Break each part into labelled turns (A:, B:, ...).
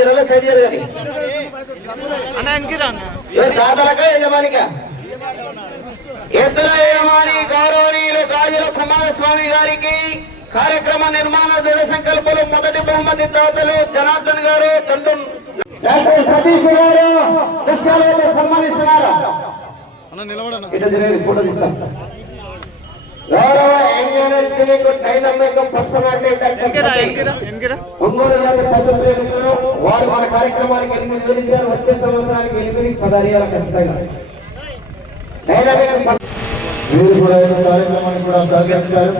A: మీరలా సైడ్ దాతలక యజమానిక? ఎద్దుల యజమాని గౌరవనీయులు గాజుల కుమారస్వామి గారికి కార్యక్రమ నిర్మాణ దృఢ సంకల్పంలో మొదటి బహుమతి దాతలు జనార్దన్ గారు తండ్రి డాక్టర్ సతీష్ గారు దృశ్యాలతో సన్మానిస్తున్నారు. గౌరవ పర్సనాలిటీ డాక్టర్ ఒంగోలు జాతి పశు ప్రేమికులు వారు మన కార్యక్రమానికి ఎనిమిది గెలిచారు వచ్చే సంవత్సరానికి ఎనిమిది పదహారు ఖచ్చితంగా.
B: వీరు కూడా ఈ కార్యక్రమానికి కూడా సహకరించారు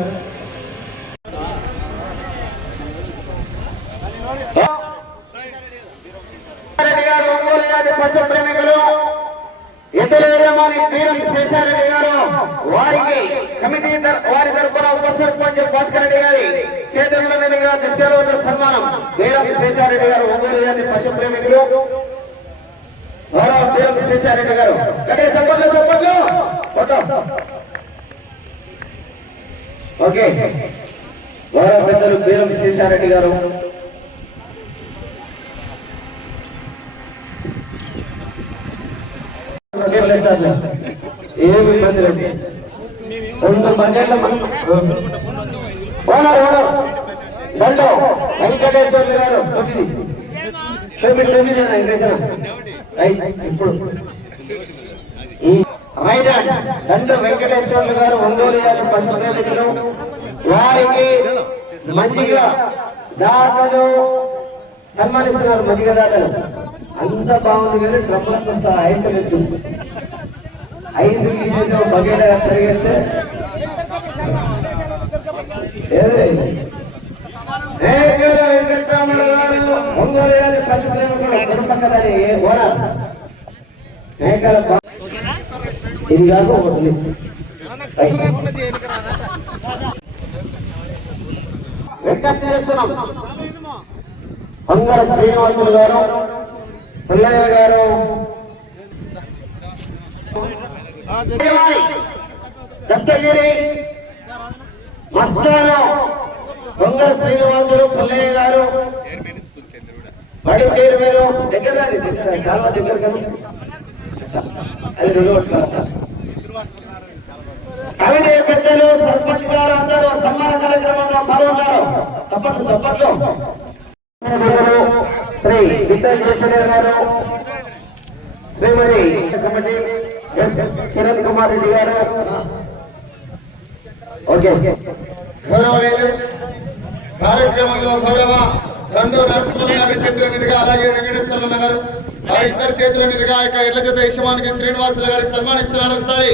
A: రెడ్డి గారు శేషారెడ్డి వారికి కమిటీ వారి తరఫున ఉప సర్పంచ్ భాస్కర్ రెడ్డి గారి చేతుల మీదుగా దృశ్యాలతో సన్మానం. వీరం శేషారెడ్డి గారు. ఒంగోలు పశు ప్రేమికులు గౌరవ వీరం శేషారెడ్డి గారు. కడే సప్పట్లు సప్పట్లు ఓకే. గౌరవ పెద్దలు వీరం శేషారెడ్డి గారు. ఏమి ఇబ్బంది లేదు. రెండు బడ్జెట్ల ఓనర్ ఓనర్. గారు తొమ్మిది తొమ్మిది తొమ్మిది వెంకటేశ్వర ఇప్పుడు ఈ రైడర్స్ దండు వెంకటేశ్వర్లు గారు ఒంగోలు గారి పశు ప్రేమికులు వారికి మజ్జిగ దాతలు సన్మానిస్తున్నారు మజ్జిగ దాతలు అంత బాగుంది కానీ డబ్బులకు సహా ఐదు లేదు ఐదు గీసేదో బగేలా తిరిగేస్తే ఏది? ఇది కాదు ఒకటి లేదు. అంగర శ్రీనివాసులు గారు పుల్లయ్య గారు దత్తగిరి మస్తాను దొంగ శ్రీనివాసులు పుల్లయ్య గారు బడి చైర్మన్ దగ్గర దగ్గర చాలా దగ్గర అది రెండు కమిటీ పెద్దలు సర్పంచ్ గారు అందరూ సమ్మాన కార్యక్రమంలో పాల్గొన్నారు. సప్పట్లు సప్పట్లు శ్రీ విద్యాశేఖర్ గారు శ్రీమతి కమిటీ ఎస్ కిరణ్ కుమార్ రెడ్డి గారు. ఓకే.
B: గౌరవనీయులు కార్యక్రమంలో గౌరవ దండో నరసింహ గారి చేతుల మీదుగా అలాగే వెంకటేశ్వర గారు వారి ఇద్దరు చేతుల మీదుగా ఇక ఇళ్ళ జత యజమానికి శ్రీనివాసులు గారి సన్మానిస్తున్నారు ఒకసారి.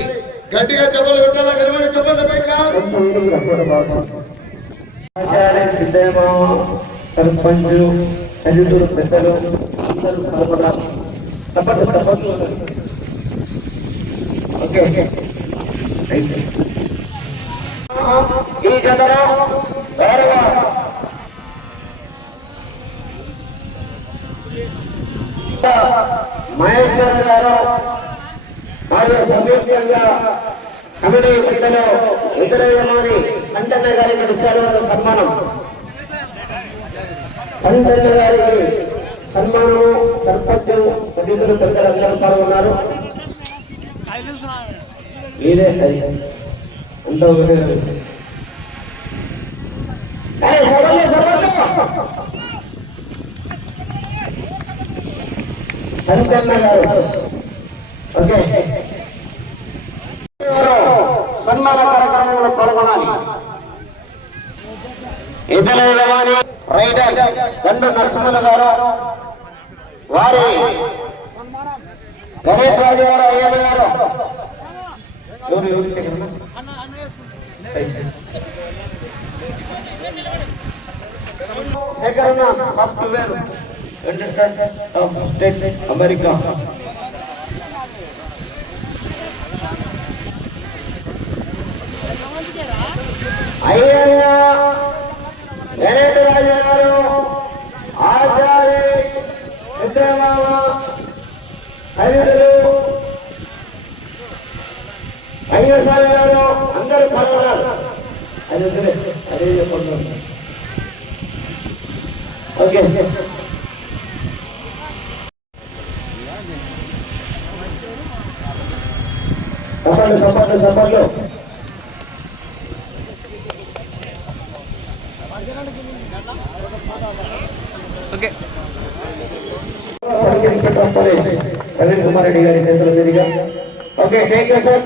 B: గట్టిగా చెప్పలు పెట్టాలా? గర్వని చెప్పండి పైకి
A: ఆచార్య సిద్ధయ్య సర్పంచ్ తల్లిదండ్రులు పెద్దలు అందరూ పాల్గొన్నారు తప్పట్లు తప్పట్లు ఓకే రైట్. ఈ గౌరవ మహేశ్వర్ గారు మరియు సంయుక్తంగా కమిటీ పెద్దలు ఇతర యజమాని సంటన్న గారికి విశాలమైన సన్మానం. సంటన్న గారికి సన్మానం సర్పంచ్ తదితరులు పెద్దలందరూ పాల్గొన్నారు. మీరే అది అంతా ఒకటే. ఏయ్, గారు. ఓకే. సన్మాన కార్యక్రమంలో పాల్గొనాలి ఇతర రైడర్ దండు నరసింహుల గారు. వారి గణేష్ రాజు గారు అయ్యన్న గారు. ఎవరు సాఫ్ట్వేర్. ఆఫ్ స్టేట్ అమెరికా అయ్యా వెనటి రాజు గారు ఆచారి సిద్ధమామ హరిదులు అయ్యస్వామి గారు అందరూ పాల్గొన్నారు అది అదే చెప్పండి okay.
C: Okay.
A: Inspector police Praveen Kumar Reddy గారి మీదుగా ఓకే థ్యాంక్ యూ సార్